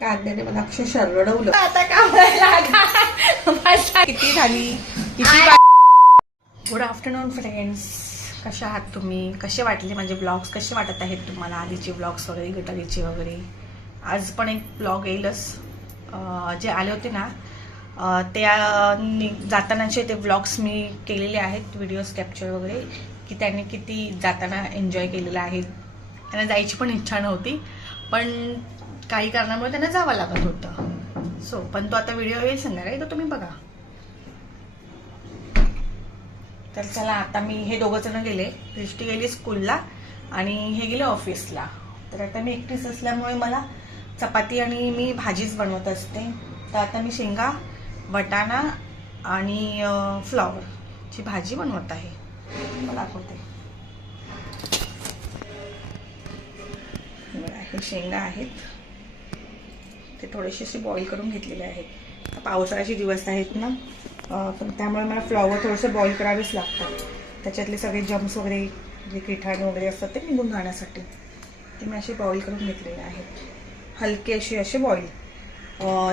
कांद्याने मला अक्षरशः रडवलं. आता किती झाली किती. गुड आफ्टरनून फ्रेंड्स, कशा आहात तुम्ही? कसे वाटले माझे ब्लॉग्स? कसे वाटत आहेत तुम्हाला आधीचे ब्लॉग्स वगैरे, गटारीचे वगैरे? आज पण एक ब्लॉग येईलच. जे आले होते ना त्या जातानाचे ते ब्लॉग्स मी केलेले आहेत, व्हिडिओज कॅप्चर वगैरे, की त्यांनी किती जाताना एन्जॉय केलेलं आहे. त्यांना जायची पण इच्छा नव्हती, पण काही कारणामुळे त्यांना जावं लागत होतं. सो पण तो आता व्हिडिओ येईल संध्याकाळी, तर तुम्ही बघा. तर चला, आता मी हे दोघं जण गेले. दृष्टी गेली स्कूलला आणि हे गेले ऑफिसला. तर आता मी एकटीच असल्यामुळे मला चपाती आणि मी भाजीच बनवत असते. तर आता मी शेंगा, वटाणा आणि फ्लॉवरची भाजी बनवत आहे. मला दाखवते. हे शेंगा आहेत, ते थोडेसे असे बॉईल करून घेतलेले आहेत. पावसाळ्याचे दिवस आहेत ना, पण त्यामुळे मला फ्लॉवर थोडंसं बॉईल करावेच लागतात. त्याच्यातले सगळे जम्स वगैरे, जे किटाणू वगैरे असतात ते निघून जाण्यासाठी ते मी असे बॉईल करून घेतलेले आहेत. हलके असे बॉईल,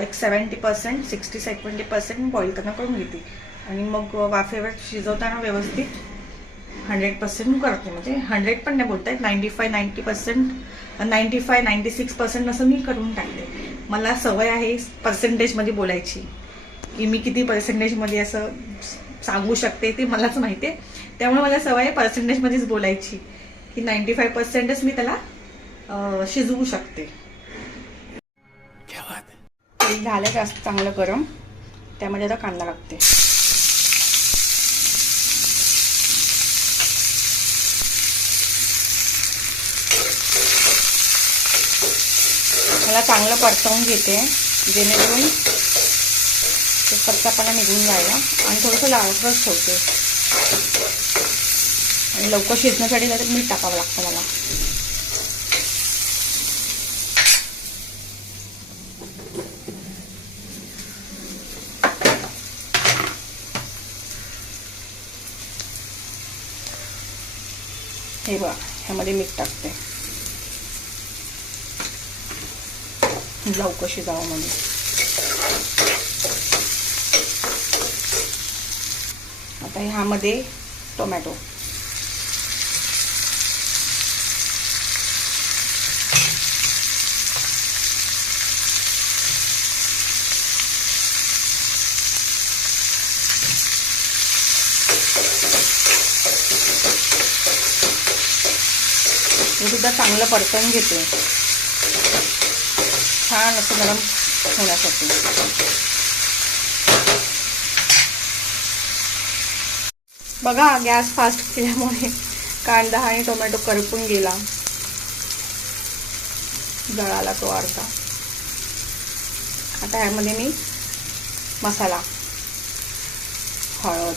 एक 70%, 60-70% बॉईल करून घेते आणि मग वाफेवर शिजवताना व्यवस्थित 100% करते. म्हणजे 100 पण नाही बोलता येत, 95-90%, 95-96% असं मी करून टाकते. मला सवय आहे पर्सेंटेजमध्ये बोलायची, की मी किती पर्सेंटेजमध्ये असं सांगू शकते ते मलाच माहिती आहे. त्यामुळे मला सवय आहे पर्सेंटेजमध्येच बोलायची, की 95%च मी त्याला शिजवू शकते. तेल झालं जास्त चांगलं गरम, त्यामध्ये आता कांदा लागते. मला चांगलं परतवून घेते, जेणेकरून कच्चापणा निघून जायला, आणि थोडंसं लालसरच ठेवते. आणि लवकर शिजण्यासाठी त्याच्यात मीठ टाकावं लागतं मला. हे बघा, ह्यामध्ये मीठ टाकते लवकर शिजावं म्हणून. आता ह्यामध्ये टोमॅटो, हे सुद्धा चांगलं परतवून घेते, छान असं गरम होण्यासाठी. बघा, गॅस फास्ट केल्यामुळे कांदा आणि टोमॅटो करपून गेला, जळाला तो अर्धा. आता ह्यामध्ये मी मसाला, हळद,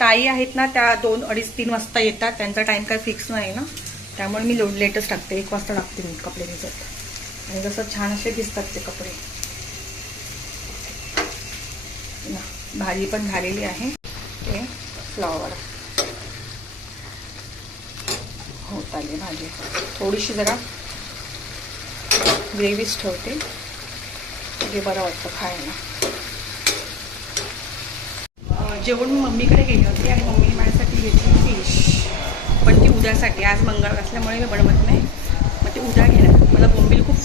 ताई आहेत ना, त्या 2, 2:30, 3 वाजता येतात. त्यांचा टाइम काय फिक्स नाही ना, त्यामुळे मी लेटच टाकते. 1 वाजता टाकते मी कपडे भिजत, आणि जसं छान असे दिसतात ते कपडे. भाजी पण झालेली आहे. ते फ्लॉवर होत आली भाजी. थोडीशी जरा ग्रेव्हीच ठेवते, म्हणजे बरं वाटतं खायला. जेवण मम्मीकडे गेली होती आणि मम्मीने माझ्यासाठी घेतली फिश, पण ती उद्यासाठी. आज मंगळवार असल्यामुळे मी बनवत नाही, मग ती उद्या घेणार. मला बोंबील खूप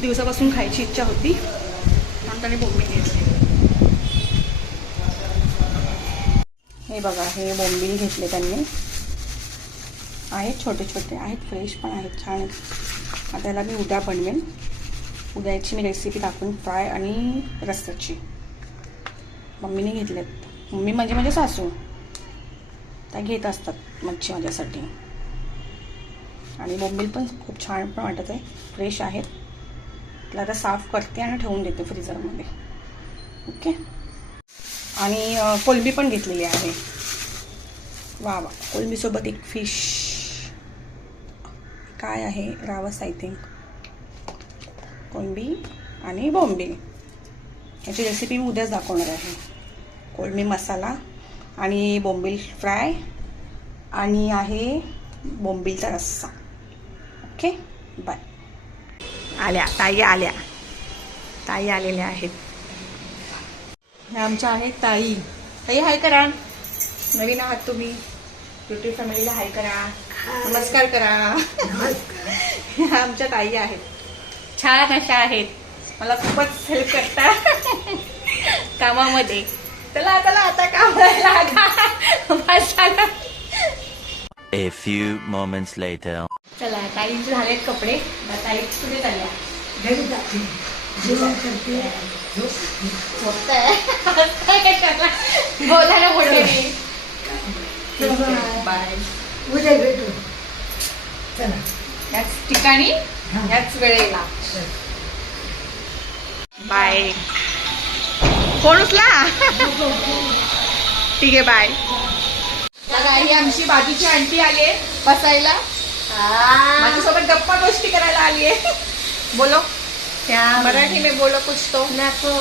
दिवसापासून खायची इच्छा होती, म्हणून त्याने बोंबील घेतले. हे बघा, हे बोंबील घेतले त्यांनी. आहेत छोटे छोटे, आहेत फ्रेश पण आहेत, छान आहेत. आता त्याला मी उद्या बनवेन. उद्याची मी रेसिपी टाकून फ्राय आणि रस्स्याची मम्मीने घेतलेत. मम्मी म्हणजे माझे सासू, त्या घेत असतात मच्छी माझ्यासाठी. आणि बोंबील पण खूप छान पण वाटत आहे, फ्रेश आहेत. त्याला आता साफ करते आणि ठेवून देते फ्रीजरमध्ये. ओके. आणि कोलंबी पण घेतलेली आहे. वा वा, कोलंबीसोबत एक फिश, काय आहे, रावस आय थिंक. कोलंबी आणि बोंबील याची रेसिपी मी उद्याच दाखवणार आहे. कोलंबी मसाला आणि बोंबील फ्राय आणि आहे बोंबीलचा रस्सा. Okay bye. आल्या ताई आलेल्या आहेत. ह्या आमच्या आहेत ताई. ताई हाय करा. नवीन आहात तुम्ही, ब्युटी फॅमिलीला हाय करा, नमस्कार करा. ह्या आमच्या ताई आहेत, छान अशा आहेत, मला खूपच हेल्प करतात कामामध्ये. चला आता कामाला लागा. A few moments later. चला ताईंचे झालेत कपडे. ताई कुठे चालल्या? बोला ना बोलले मी. बाय. उद्या भेटू. चला. याच ठिकाणी याच वेळेला. बाय. फोन उचला. ठीक आहे बाय. बघा ही आमची बाजूची आंटी आली आहे बसायला, माझ्यासोबत गप्पा गोष्टी करायला आली आहे. बोलो मराठी में बोलो कुछ तो. नको.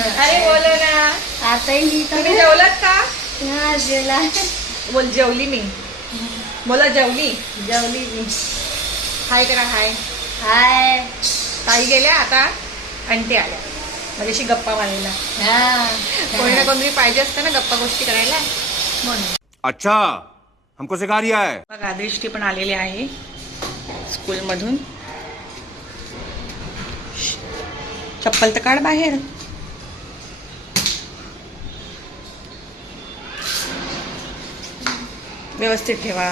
अरे बोलो ना. आताही तुम्ही जेवलात का? जेवला. बोल जेवली मी. बोला जेवली. जेवली मी. हाय करा. हाय. हाय. ताई गेल्या, आता आंटी आल्या माझ्याशी गप्पा मारायला. कोणी ना कोणतरी पाहिजे असतं ना गप्पा गोष्टी करायला म्हणून. अच्छा हमको सिखा रिया है. बघा दृष्टी पण आलेली आहे स्कूलमधून. चप्पल तर काढ बाहेर. व्यवस्थित ठेवा.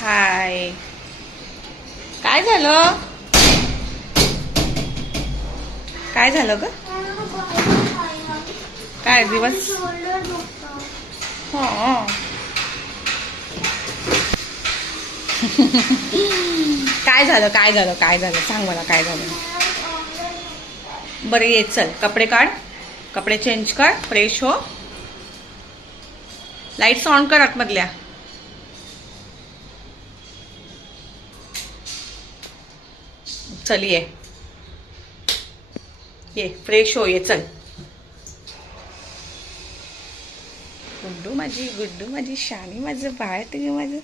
हाय. काय झालं? काय झालं ग? काय दिवस? हो. काय झालं सांग मला काय झालं. बरं ये चल, कपडे काढ, कपडे चेंज कर, फ्रेश हो. लाईट्स ऑन कर आतमधल्या. चल ये फ्रेश हो. ये चल. गुड्डू माझी शानी, माझं बाळ ते, माझं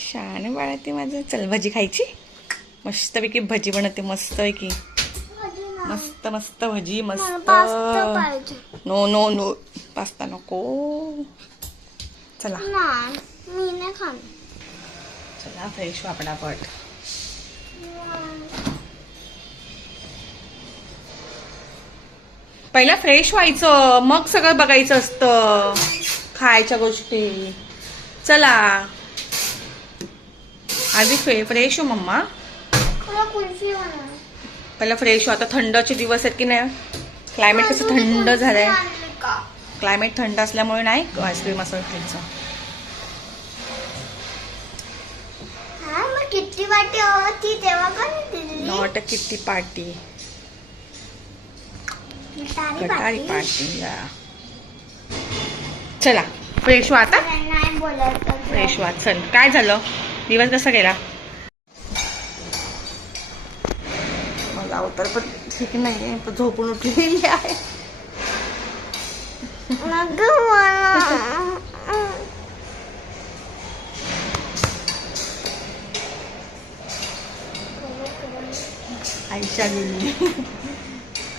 शान बाळ ते माझं. चल भजी खायची. मस्तपैकी भजी बनवते. मस्तपैकी मस्त भजी. मस्त. नो पास्ता नको. चला मी नाही खाणार. चला फ्रेश व्हा पटापट. पहिला फ्रेश व्हायचं, मग सगळं बघायचं असतं खायच्या गोष्टी. चला आधी फ्रेश हो मम्मा. पहिला फ्रेश हो. आता थंडचे दिवस आहेत की नाही, क्लायमेट कसं थंड झालंय. क्लायमेट थंड असल्यामुळे नाही आईस्क्रीम असं खायचं. किती वाटी होती तेव्हा कोणी नॉट अ किट्टी पार्टी, गटारी पार्टी. चला फ्रेश व्हा आता. नाही बोलायचं. फ्रेश व्हा. चल काय झालं, दिवस कसा गेला? मला अवतार पण ठीक नाहीये, पण झोपून उठलेली आहे. आयुष्या गेली.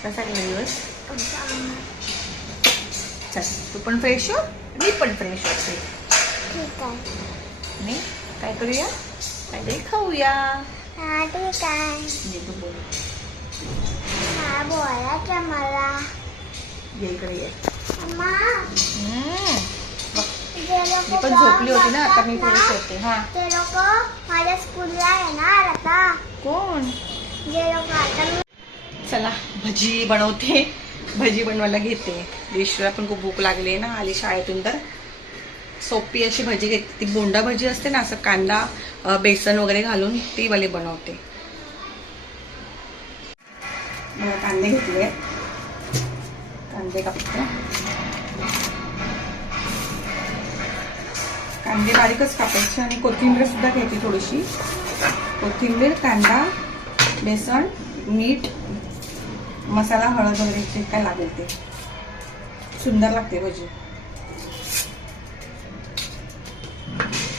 कसा गेला दिवस? चल तू पण फ्रेश हो, मी पण फ्रेश होते. ठीक आहे. नाही काय करूया, काहीतरी खाऊया. हा ठीक आहे. ये तू बोल. हा बोलायचं मला. ये इकडे ये. अम्मा, मी पण झोपली होती ना, आता मी फ्रेश होते. हा ते लोक माझ्या स्कूलला येणार आता. कोण? जे लोक आता. चला भजी बनवते, भजी बनवायला घेते. दिवशीला पण खूप भूक लागली आहे ना, आली शाळेतून तर सोपी अशी भजी घेते. ती बोंडा भजी असते ना, असं कांदा बेसन वगैरे घालून ती वाली बनवते. मला कांदे घेतले, कांदे कापते. कांदे बारीकच कापायचे आणि कोथिंबीर सुद्धा घ्यायची थोडीशी. कोथिंबीर, कांदा, बेसन, मीठ, मसाला, हळद वगैरे जे काय लागेल ते. सुंदर लागते भजी.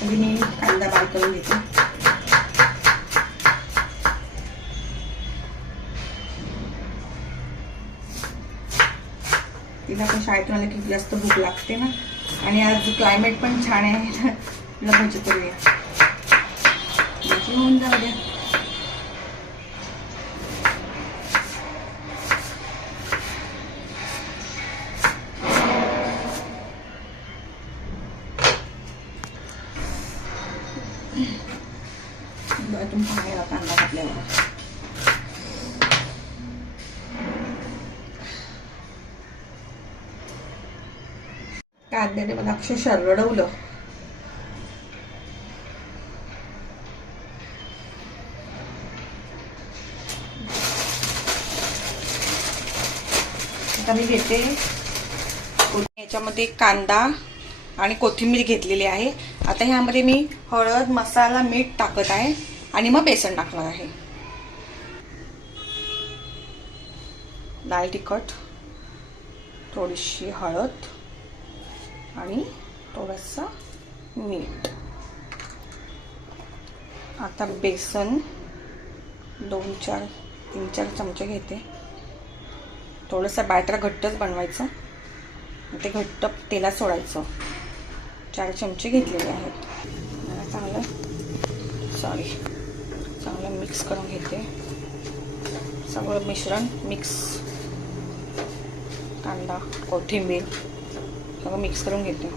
मी कांदा बारीक करून घेते. तिला पण शाळेतून आलं की जास्त भूक लागते ना, आणि आज क्लायमेट पण छान आहे. तिला भजी करूया. भजी होऊन जाऊ द्या. तुम्ही पाहायला कांदा घातल्यावर कांद्याने मला अक्षरशः रडवलं. आता मी घेते याच्यामध्ये कांदा आणि कोथिंबीर घेतलेली आहे. आता ह्यामध्ये मी हळद, मसाला, मीठ टाकत आहे आणि मग बेसन टाकणार आहे. लाल तिखट, थोडीशी हळद आणि थोडंसं मीठ. आता बेसन 3-4 चमचे घेते. थोडंसं बॅटर घट्टच बनवायचं. ते घट्ट तेलात सोडायचं. 4 चमचे घेतलेले आहेत. चांगलं मिक्स करून घेते. सगळं मिश्रण मिक्स, कांदा, कोथिंबीर सगळं मिक्स करून घेते.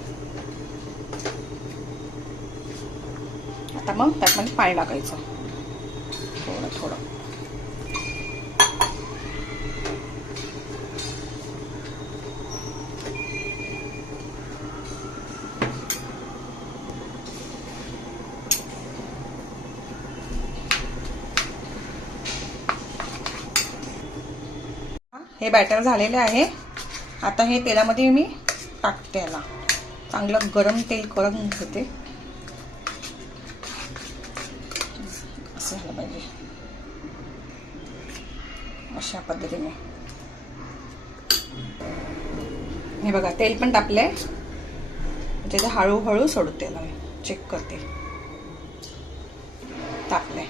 आता मग त्यातमध्ये पाणी टाकायचं थोडं. हे बॅटर झालेले आहे. आता हे तेलामध्ये मी टाकते. याला चांगलं गरम तेल करून घेते. असं झालं पाहिजे. अशा पद्धतीने हे बघा तेल पण तापलंय. म्हणजे ते हळूहळू सोडते. त्याला मी चेक करते. तापलंय.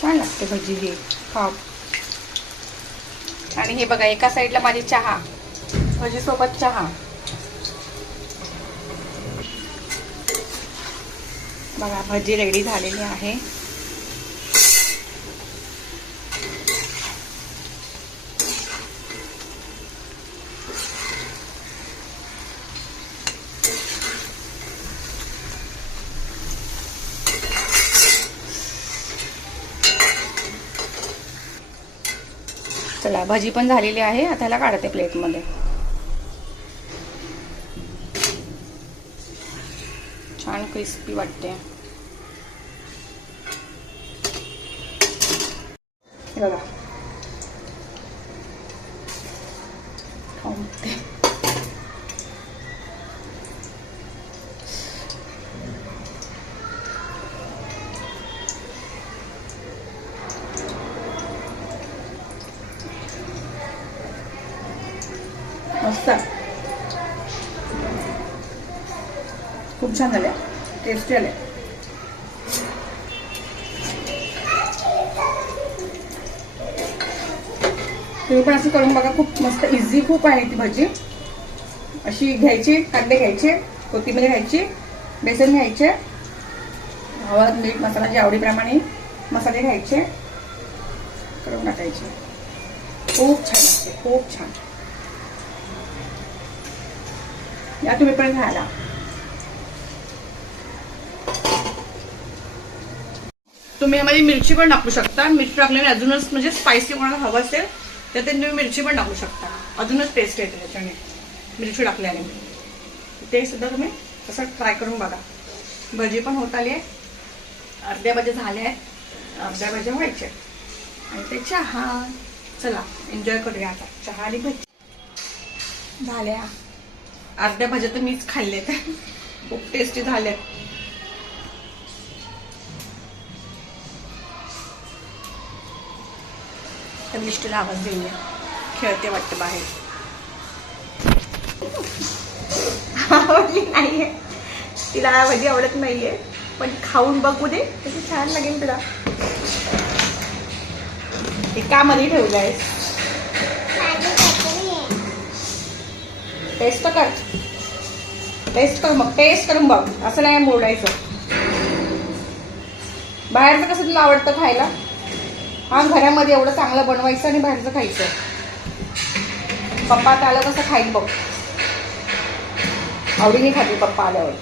छान लागते भजी ही खाव. आणि हे बघा एका साईडला माझी चहा, भजी सोबत चहा. बघा भजी रेडी झालेली आहे. चला भजी पण झालेली आहे. आता ह्याला काढते प्लेटमध्ये. छान क्रिस्पी वाटते. हे बघा खाऊन ते मस्त, खूप छान झाले. टेस्टी आले. तुम्ही पण असं करून बघा. खूप मस्त इझी खूप आहे ती भजी. अशी घ्यायची, कांदे घ्यायचे, कोथिंबीर घ्यायची, बेसन घ्यायचे, हळद, मीठ, मसाला जे आवडीप्रमाणे मसाले घ्यायचे, करून टाकायचे. खूप छान असते. खूप छान. या तुम्ही पण खायला. तुम्ही यामध्ये मिरची पण टाकू शकता. मिरची टाकल्याने अजूनच म्हणजे स्पायसी कोणाला हवं असेल तर ते तुम्ही मिरची पण टाकू शकता. अजूनच टेस्ट येते त्याच्याने मिरची टाकल्याने. ते सुद्धा तुम्ही तसं ट्राय करून बघा. भजी पण होत आली आहे. अर्ध्या भाज्या झाल्या आहेत, अर्ध्या भाज्या व्हायच्या. आणि ते चहा. चला एन्जॉय करूया आता चहा आणि भजी. झाल्या अर्ध्या भाज्या तर मीच खाल्ल्यात. खूप टेस्टी झाल्यात. तर मिष्टीला आवाज देऊया. खेळते वाटतं बाहेर. आवडली नाहीये तिला, भाजी आवडत नाहीये, पण खाऊन बघू दे तशी छान लागेल तुला. एकामध्ये ठेवलंय. टेस्ट कर, टेस्ट कर, मग टेस्ट करून बघ. असं नाही मोडायचं. बाहेरचं कसं तुला आवडतं खायला? हा घरामध्ये एवढं चांगलं बनवायचं आणि बाहेरचं खायचं. पप्पा आलं कसं खाईल बघ. आवडीने खाते पप्पा आल्यावर.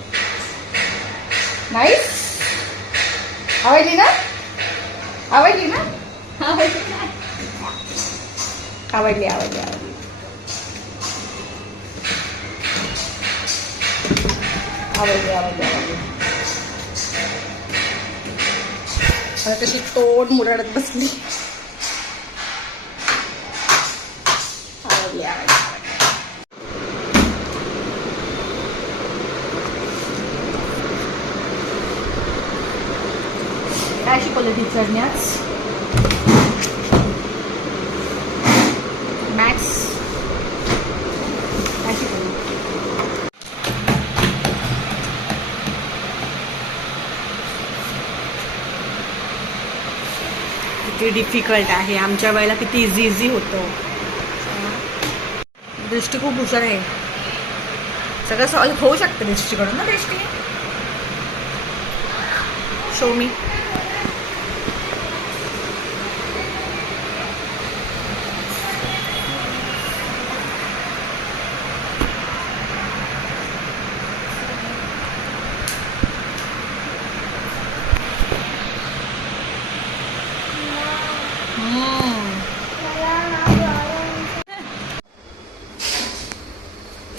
नाही आवडली ना? आवडली ना? आवडली आवडली आवडली आवडली. आवडली आवडली आवडली. आता कशी तोंड मुरडत बसली. आवडली आवडली. काय शिकवलं टीचरने आज? मॅथ्स. काय शिकवलं? किती डिफिकल्ट आहे. आमच्या वेळेला किती इझी होतं. दृष्टी खूप हुशार आहे. सगळं सॉल्व्ह होऊ शकतं दृष्टीकडून ना. दृष्टी शो मी.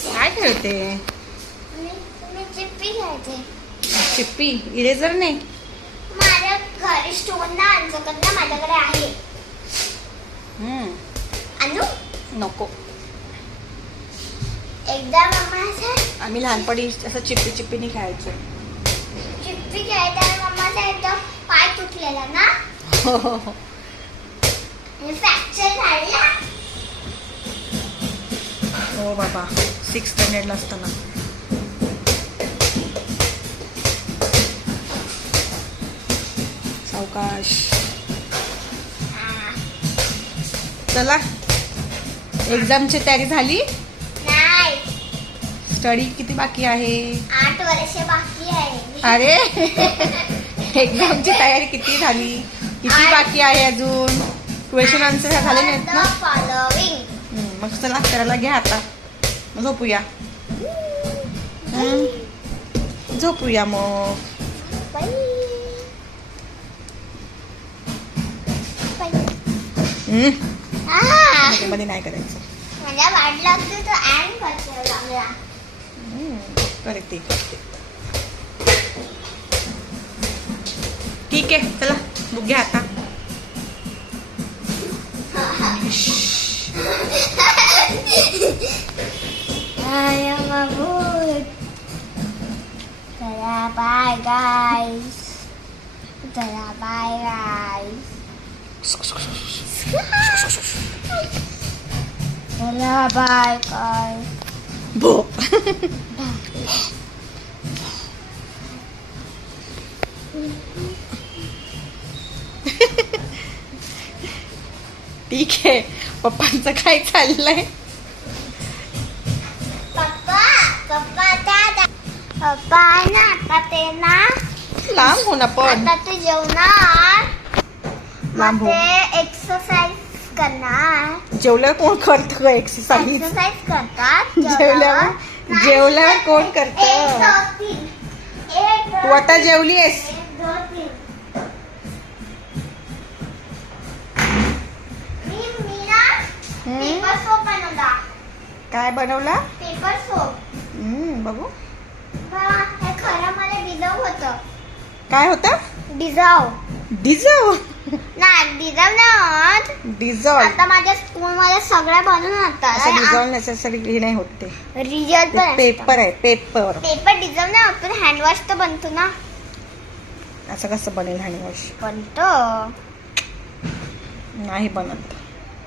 काय खेळते? मी चिप्पी खेळते. चिप्पी इरेजर नाही. माझ्या घरी स्टोन ना आमच्याकडनं माझ्याकडे आहे. आणू नको. एकदा मम्मा आम्ही लहानपणी असं चिप्पी चिप्पीने खेळायचो. चिप्पी खेळताना मम्माचा एकदम पाय तुटलेला ना. हो हो हो. फ्रॅक्चर झाला. हो बाबा 6th स्टँडर्डला असताना. सावकाश. चला एक्झामची तयारी झाली? नाही, स्टडी किती बाकी आहे? 8 वर्ष बाकी आहे. अरे एक्झामची तयारी किती झाली? किती बाकी आहे अजून? क्वेश्चन आन्सर झाले नाहीत ना? फॉलोविंग. मग चला करायला घ्या आता. मग झोपूया. झोपूया मग. मध्ये नाही करायचं. मला वाट लागते तो ऍड करते लागला. करते. ठीक आहे चला बुक घ्या आता. चला बाय गाईस. चला बाय गाईस. चला बाय गाईस. भो. ठीक आहे. पप्पांचं काय चाललंय? पप्पा ना आता ते ना लांब हो ना पण. आता ते जेवणार. लांब मग हो. ते एक्सरसाइज करणार. जेवल्यावर कोण करतं एक्सरसाइज? एक्सरसाइज करतात जेवल्यावर कोण करतं? तू आता जेवलीयस? पेपर सोप बनवला. काय बनवला? Paper soap. बघू. हे खरं मला डिझर्व होतं. काय होतं? डिझर्व. डिझर्व. नाही डिझर्व नाही होत. डिझॉल्व आता माझ्या स्कूल मध्ये सगळ्या बनून असं होतात. डिझॉल्व नेसेसरी हे नाही होत ते रिझल्ट पण पेपर आहे पेपर. पेपर डिझर्व नाही होत पण हँडवॉश तर बनतो ना. असं कसं बनेल हँडवॉश? बनतो नाही बनत.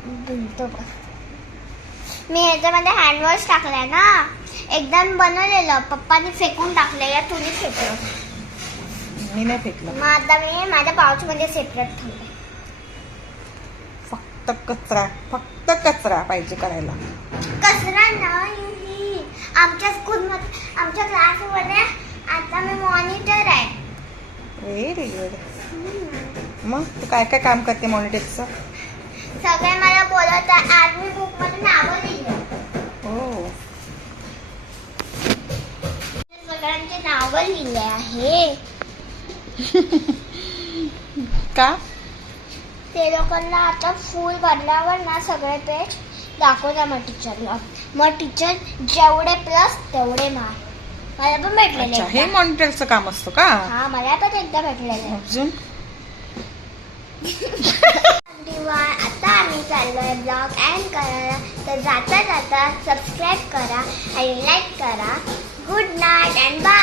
बनतो पण. मी ह्याच्यामध्ये हँडवॉश टाकलाय ना. एकदम बनवलेलं पप्पानी फेकून टाकलं या तुम्ही फेकलं. मी नाही फेकलं. मग आता मी माझ्या पाऊच मध्ये सेपरेट ठेवलं. फक्त कचरा पाहिजे करायला. कचरा नाही. आमच्या स्कूलमध्ये आमच्या क्लासमध्ये आता मी मॉनिटर आहे. Very good. मग तू काय काय काम करते मॉनिटरचं? सगळे मला बोलवतात. आज मी बुक मध्ये नावं लिहिलं. हो. सगळ्यांचे नावं लिहिले आहे. का? ते लोकांना आता फुल भरल्यावर ना सगळे पेज दाखवता मग टीचरला. मग टीचर जेवढे प्लस तेवढे मार्क. मला पण भेटलेले अच्छा, हे एकदा. मॉनिटरचं काम असतं का? हा मला पण एकदा भेटलेले. अजून आता आम्ही चाललोय ब्लॉग एंड करायला. तर जाता जाता सबस्क्राईब करा आणि लाईक करा. Good night and bye.